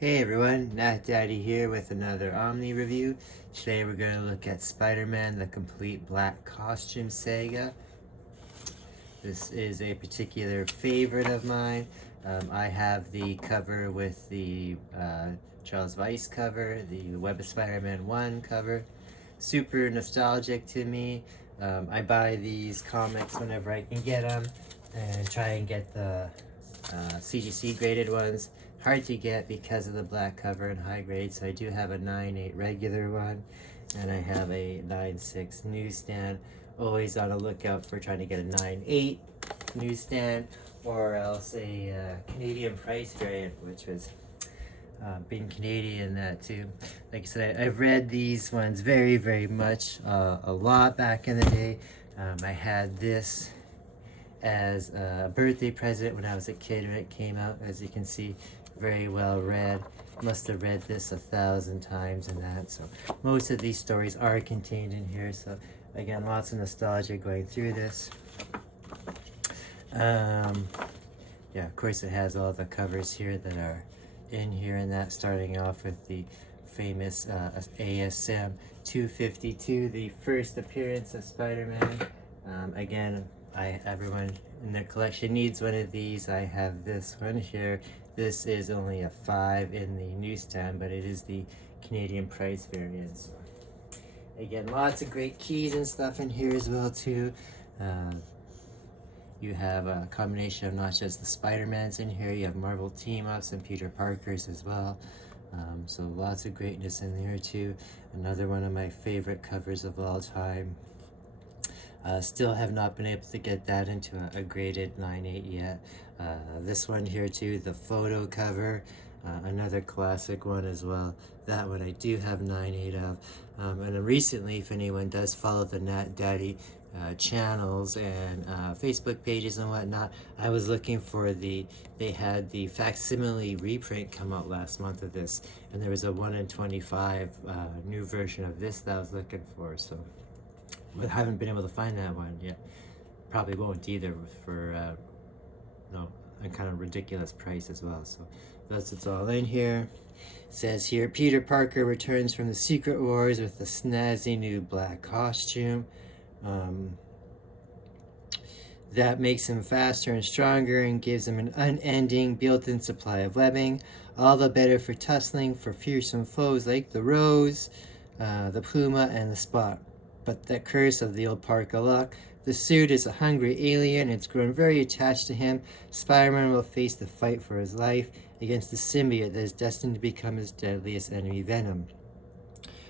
Hey everyone, Nat Daddy here with another Omni review. Today we're going to look at Spider-Man the Complete Black Costume Saga. This is a particular favorite of mine. I have the cover with the Charles Weiss cover, the Web of Spider-Man 1 cover. Super nostalgic to me. I buy these comics whenever I can get them and try and get the CGC graded ones. Hard to get because of the black cover and high grade, so I do have a 9.8 regular one and I have a 9.6 newsstand. Always on a lookout for trying to get a 9.8 newsstand or else a Canadian price variant, which was being Canadian that too. Like I said, I've read these ones very much, a lot back in the day. I had this as a birthday present when I was a kid when it came out. As you can see, very well read. Must have read this 1,000 times and that. So most of these stories are contained in here. So again, lots of nostalgia going through this. Yeah, of course it has all the covers here that are in here and that, starting off with the famous ASM 252, the first appearance of Spider-Man. Again, everyone in their collection needs one of these. I have this one here. This is only a 5 in the newsstand, but it is the Canadian price variant. So again, lots of great keys and stuff in here as well too. You have a combination of not just the Spider-Mans in here, you have Marvel team-ups and Peter Parkers as well. So lots of greatness in there too. Another one of my favorite covers of all time. Still have not been able to get that into a graded 9.8 yet. This one here too, the photo cover, another classic one as well. That one I do have 9.8 of. And recently, if anyone does follow the Nat Daddy channels and Facebook pages and whatnot, I was looking for they had the facsimile reprint come out last month of this, and there was a 1 in 25 new version of this that I was looking for. So I haven't been able to find that one yet. Probably won't either for a kind of ridiculous price as well. So that's it's all in here. It says here, Peter Parker returns from the Secret Wars with a snazzy new black costume. That makes him faster and stronger and gives him an unending built-in supply of webbing. All the better for tussling for fearsome foes like the Rose, the Puma, and the Spot. But that curse of the old Parker luck. The suit is a hungry alien. It's grown very attached to him. Spider-Man will face the fight for his life against the symbiote that is destined to become his deadliest enemy, Venom.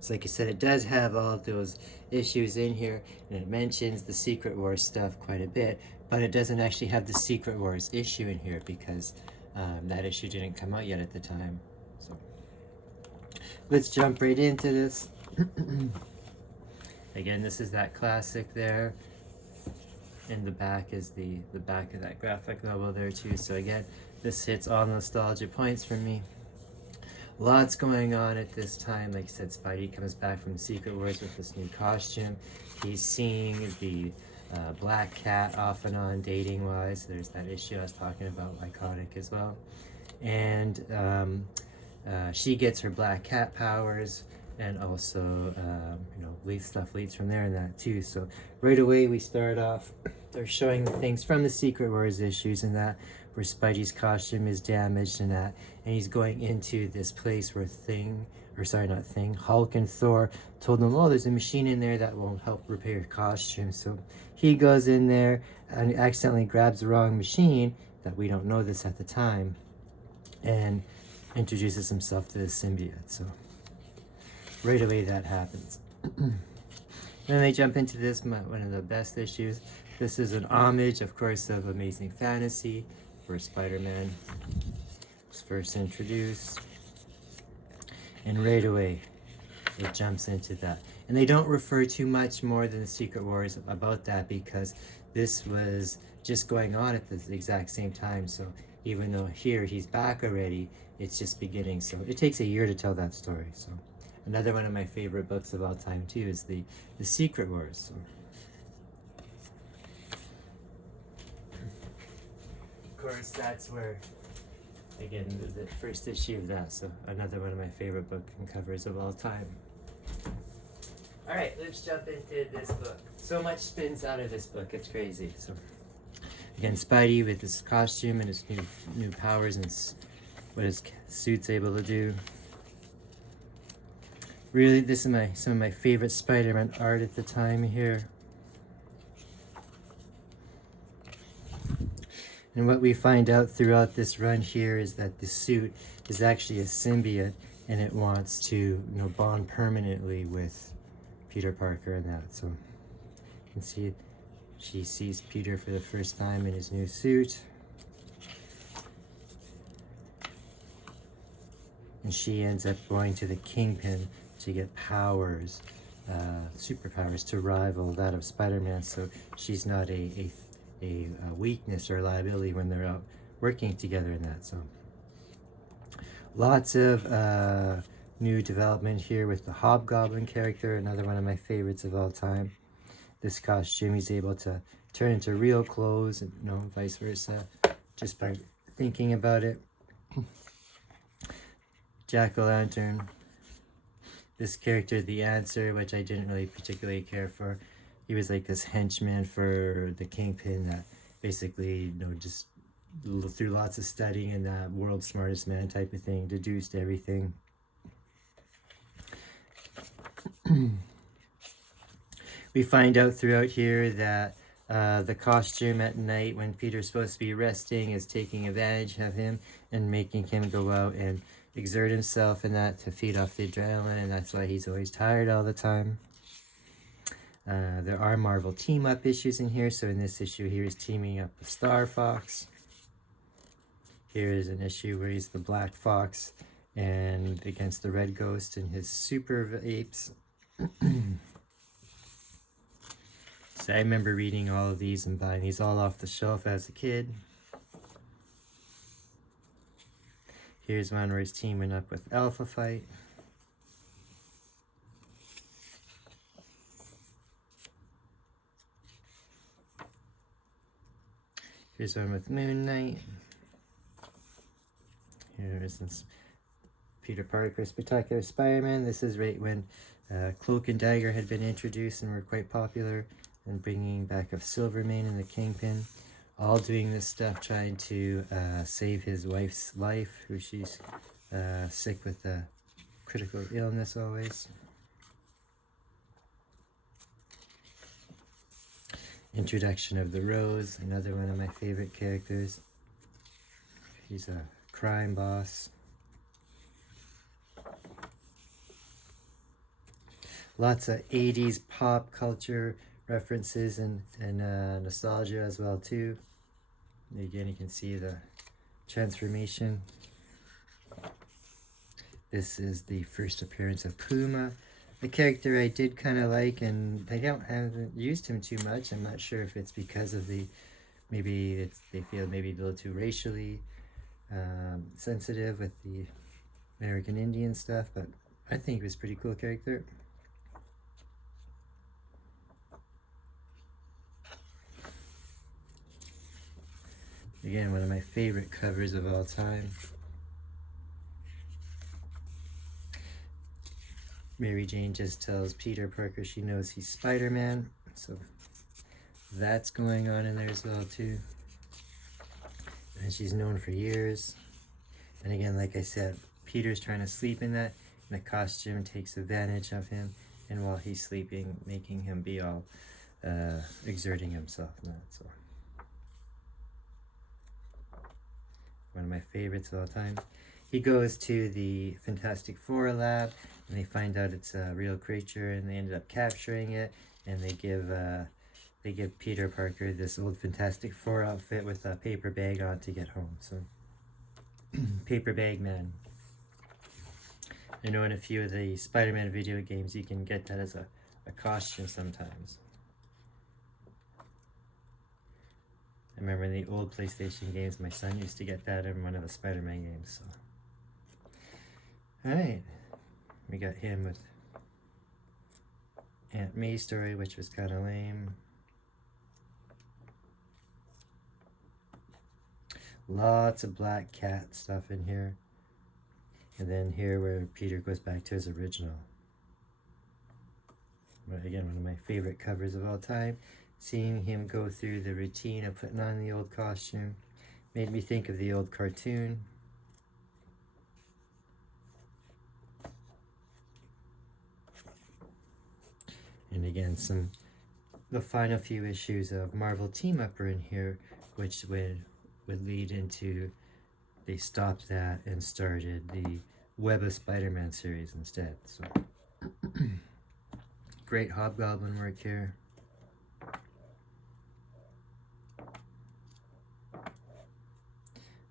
So like I said, it does have all those issues in here, and it mentions the Secret Wars stuff quite a bit, but it doesn't actually have the Secret Wars issue in here because that issue didn't come out yet at the time. So let's jump right into this. Again, this is that classic there. In the back is the back of that graphic novel there too. So again, this hits all nostalgia points for me. Lots going on at this time. Like I said, Spidey comes back from the Secret Wars with this new costume. He's seeing the Black Cat off and on dating wise. There's that issue I was talking about, iconic as well. And she gets her Black Cat powers, and also stuff leads from there and that too. So right away we start off, they're showing the things from the Secret Wars issues and that, where Spidey's costume is damaged and that, and he's going into this place where Hulk and Thor told him, oh, there's a machine in there that will help repair your costume. So he goes in there and accidentally grabs the wrong machine, that we don't know this at the time, and introduces himself to the symbiote. So right away that happens. Then they jump into this, one of the best issues. This is an homage, of course, of Amazing Fantasy, where Spider-Man was first introduced. And right away, it jumps into that. And they don't refer too much more than the Secret Wars about that, because this was just going on at the exact same time. So even though here he's back already, it's just beginning. So it takes a year to tell that story. So another one of my favorite books of all time too is the Secret Wars. So, of course, that's where again, the first issue of that, so another one of my favorite book and covers of all time. Alright, let's jump into this book. So much spins out of this book, it's crazy. So again, Spidey with his costume and his new powers and what his suit's able to do. Really, this is some of my favorite Spider-Man art at the time here. And what we find out throughout this run here is that the suit is actually a symbiote, and it wants to, bond permanently with Peter Parker and that. So you can see she sees Peter for the first time in his new suit. And she ends up going to the Kingpin to get powers, superpowers to rival that of Spider-Man. So she's not a weakness or liability when they're out working together in that. So lots of new development here with the Hobgoblin character, another one of my favorites of all time. This costume, he's able to turn into real clothes, and vice versa, just by thinking about it. Jack-o'-lantern. This character, the Answer, which I didn't really particularly care for. He was like this henchman for the Kingpin that basically, just through lots of studying and that world's smartest man type of thing, deduced everything. We find out throughout here that the costume at night when Peter's supposed to be resting is taking advantage of him and making him go out and exert himself and that to feed off the adrenaline, and that's why he's always tired all the time. There are Marvel team-up issues in here, so in this issue here he's teaming up with Star Fox. Here is an issue where he's the Black Fox and against the Red Ghost and his super apes. So I remember reading all of these and buying these all off the shelf as a kid. Here's one where he's teaming up with Alpha Fight. Here's one with Moon Knight. Here's this Peter Parker Spectacular Spider-Man. This is right when Cloak and Dagger had been introduced and were quite popular, and bringing back of Silvermane and the Kingpin. All doing this stuff trying to save his wife's life, who she's sick with a critical illness always. Introduction of the Rose, another one of my favorite characters. He's a crime boss. Lots of 80s pop culture references and nostalgia as well too. Again, you can see the transformation. This is the first appearance of Puma, a character I did kind of like, and I haven't used him too much. I'm not sure if it's because of they feel maybe a little too racially sensitive with the American Indian stuff, but I think he was a pretty cool character. Again, one of my favorite covers of all time. Mary Jane just tells Peter Parker she knows he's Spider-Man, so that's going on in there as well too. And she's known for years. And again, like I said, Peter's trying to sleep in that, and the costume takes advantage of him, and while he's sleeping, making him be all exerting himself and that. So one of my favorites of all time. He goes to the Fantastic Four lab, and they find out it's a real creature, and they ended up capturing it, and they give Peter Parker this old Fantastic Four outfit with a paper bag on to get home. So Paper Bag Man. I know in a few of the Spider-Man video games you can get that as a costume sometimes. I remember in the old PlayStation games, my son used to get that in one of the Spider-Man games. So, alright, we got him with Aunt May story, which was kind of lame. Lots of black cat stuff in here. And then here where Peter goes back to his original. But again, one of my favorite covers of all time. Seeing him go through the routine of putting on the old costume made me think of the old cartoon. And again, the final few issues of Marvel Team Up are in here, which would lead into, they stopped that and started the Web of Spider-Man series instead. So great Hobgoblin work here.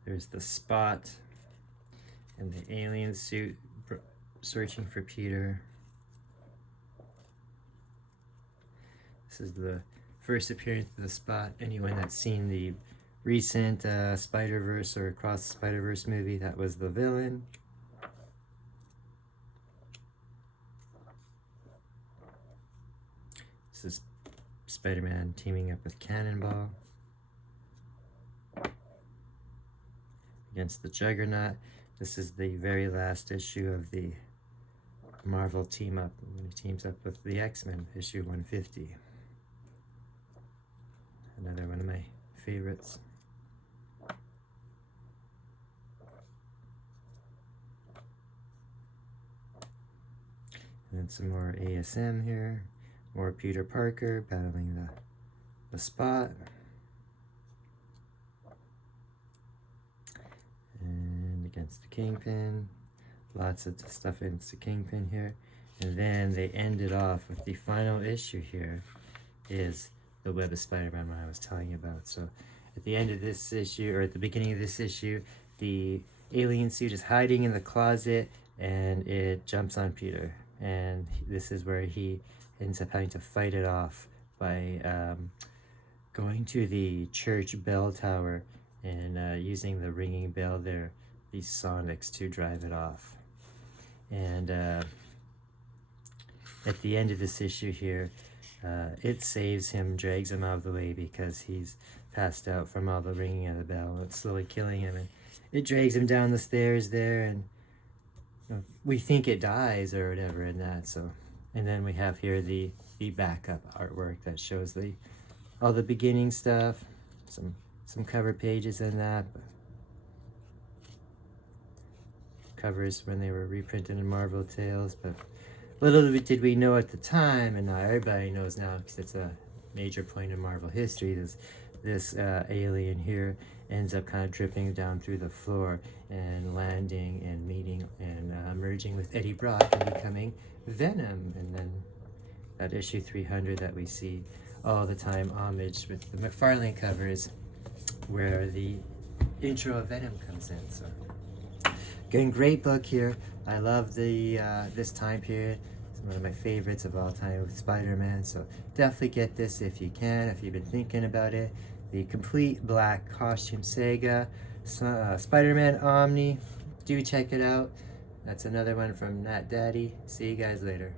There's the Spot and the alien suit searching for Peter. This is the first appearance of the Spot. Anyone that's seen the recent Spider-Verse or Across the Spider-Verse movie, that was the villain. This is Spider-Man teaming up with Cannonball against the Juggernaut. This is the very last issue of the Marvel Team Up. When he teams up with the X-Men, issue 150. Another one of my favorites. And then some more ASM here. More Peter Parker battling the Spot. And against the Kingpin. Lots of stuff against the Kingpin here. And then they ended off with the final issue here is the Web of Spider-Man, one I was telling you about. So at the end of this issue, or at the beginning of this issue, the alien suit is hiding in the closet and it jumps on Peter. And this is where he ends up having to fight it off by going to the church bell tower and using the ringing bell there, these sonics, to drive it off. And at the end of this issue here, it saves him, drags him out of the way because he's passed out from all the ringing of the bell. It's slowly killing him, and it drags him down the stairs there, and we think it dies or whatever in that. So, and then we have here the backup artwork that shows all the beginning stuff, some cover pages in that, but covers when they were reprinted in Marvel Tales. But little did we know at the time, and now everybody knows now because it's a major point in Marvel history, this alien here ends up kind of dripping down through the floor and landing and meeting and merging with Eddie Brock and becoming Venom. And then that issue 300 that we see all the time, homage with the McFarlane covers, where the intro of Venom comes in. So again, great book here. I love the this time period. It's one of my favorites of all time with Spider-Man. So definitely get this if you can, if you've been thinking about it. The complete black costume Saga Spider-Man Omni. Do check it out. That's another one from Nat Daddy. See you guys later.